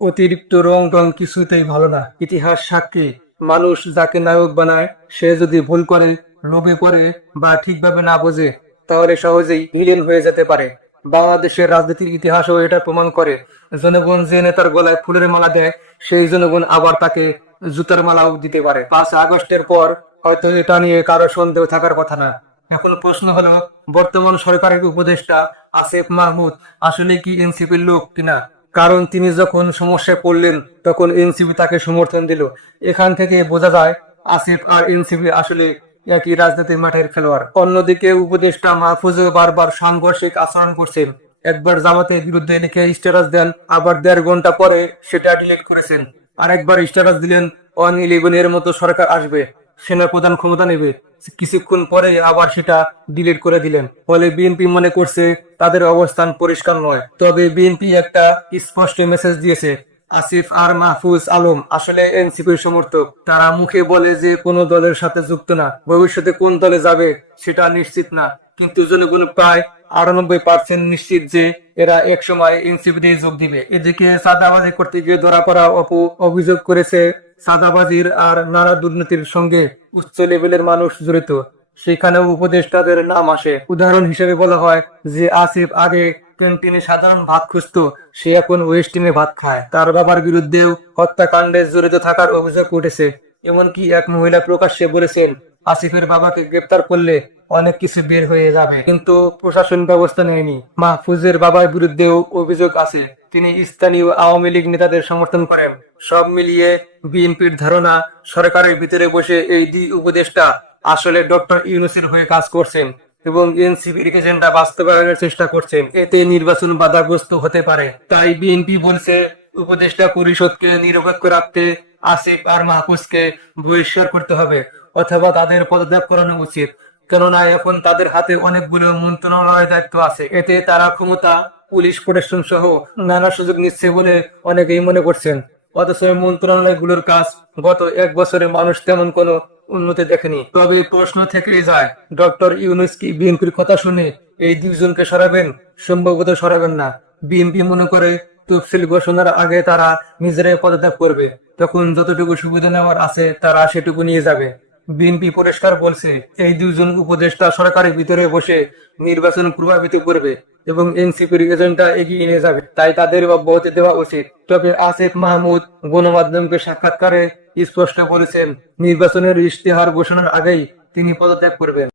অতিরিক্ত রং টং কিছুতেই ভালো না। ইতিহাস সাক্ষী, মানুষ যাকে নায়ক বানায়, সে যদি ভুল করে, লোভে পড়ে বা ঠিকভাবে না বোঝে, তাহলে সহজেই ভিলেন হয়ে যেতে পারে। বাংলাদেশের রাজনীতির ইতিহাসও এটা প্রমাণ করে। জনগণ যে নেতার গলায় ফুলের মালা দেয়, সেই জনগণ আবার তাকে জুতার মালাও দিতে পারে। পাঁচ আগস্টের পর হয়তো এটা নিয়ে কারও সন্দেহ থাকার কথা না। এখন প্রশ্ন হলো, বর্তমান সরকারের উপদেষ্টা আসিফ মাহমুদ আসলে কি এনসিপির লোক কিনা? কারণ তিনি যখন সমস্যায় পড়লেন, তখন এনসিপি তাকে সমর্থন দিল। এখান থেকে বোঝা যায়, আসিফ আর এনসিপি আসলে একই রাজনীতির মাঠের খেলোয়াড়। অন্যদিকে উপদেষ্টা মাহফুজও বারবার সাংঘর্ষিক আচরণ করছেন। একবার জামাতের বিরুদ্ধে লিখে স্ট্যাটাস দেন, আবার দেড় ঘণ্টা পরে সেটা ডিলিট করেছেন। আর একবার স্ট্যাটাস দিলেন ওয়ান ইলেভেনের মতো সরকার আসবে। সেনা প্রধান ক্ষমতা নেবে। কিছুক্ষণ পরে আবার সেটা ডিলিট করে দিলেন। ফলে বিএনপি মনে করছে তাদের অবস্থান পরিষ্কার নয়। তবে বিএনপি একটা স্পষ্ট মেসেজ দিয়েছে, আসিফ আর মাহফুজ আলম আসলে এনসিপির সমর্থক। তারা মুখে বলে যে কোনো দলের সাথে যুক্ত না। ভবিষ্যতে কোন দলে যাবে সেটা নিশ্চিত না। কিন্তু জনগণ প্রায় আটানব্বই পার্সেন্ট নিশ্চিত যে এরা এক সময় এনসিপিতে যোগ দিবে। এদিকে চাঁদাবাজি করতে গিয়ে ধরা পড়া অপু অভিযোগ করেছে, চাঁদাবাজির আর নানা দুর্নীতির সঙ্গে উচ্চ লেভেলের মানুষ জড়িত। সেখানেও উপদেষ্টাদের নাম আসে। উদাহরণ হিসেবে বলা হয় যে, আসিফ আগে ক্যান্টিনে সাধারণ ভাত খুঁজতো, সে এখন ওয়েস্টিনে ভাত খায়। তার বাবার বিরুদ্ধেও হত্যাকাণ্ডে জড়িত থাকার অভিযোগ উঠেছে। এমনকি এক মহিলা প্রকাশ্যে বলেছেন আসিফের বাবাকে গ্রেপ্তার করলে অনেক কিছু বের হয়ে যাবে। কিন্তু প্রশাসন ব্যবস্থা নেয়নি। মাহফুজের বাবার বিরুদ্ধেও অভিযোগ আছে। তিনি স্থানীয় আওয়ামী লীগ নেতাদের সমর্থন করেন। সব মিলিয়ে বিএনপির ধারণা, সরকারের ভিতরে বসে এই দুই উপদেষ্টা আসলে ডক্টর ইউনুসের হয়ে কাজ করছেন এবং এনসিপির এজেন্ডা বাস্তবায়নের চেষ্টা করছেন। এতে নির্বাচন বাধাগ্রস্ত হতে পারে। তাই বিএনপি বলছে, উপদেষ্টা পরিষদকে নিরপেক্ষ রাখতে আসিফ আর মাহফুজকে বহিষ্কার করতে হবে অথবা তাদের পদত্যাগ করানো উচিত। কেননা এখন তাদের হাতে অনেকগুলো মন্ত্রণালয়ের দায়িত্ব আছে। এতে তারা ক্ষমতা, পুলিশ প্রোটেকশন সহ নানা সুযোগ নিচ্ছে বলে অনেকেই মনে করছেন। অথচ মন্ত্রণালয়গুলোর কাজ গত এক বছরে মানুষ তেমন কোনো উন্নতি দেখেনি। তবে প্রশ্ন থেকেই যায়, ডক্টর ইউনুস কি বিএনপির কথা শুনে এই দুইজনকে সরাবেন? সম্ভবত সরাবেন না। বিএনপি মনে করে তফসিল ঘোষণার আগে তারা নিজেরাই পদত্যাগ করবে। তখন যতটুকু সুবিধা নেওয়ার আছে, তারা সেটুকু নিয়ে যাবে। বিএনপি পরিষ্কার বলছে, এই দুজন উপদেষ্টা সরকারের ভিতরে বসে নির্বাচন প্রভাবিত করবে এবং এনসিপির এজেন্ডা এগিয়ে নিয়ে যাবে। তাই তাদের অব্যাহতি দেওয়া উচিত। তবে আসিফ মাহমুদ গণমাধ্যমকে সাক্ষাৎকারে স্পষ্ট বলেছেন, নির্বাচনের ইশতেহার ঘোষণার আগেই তিনি পদত্যাগ করবেন।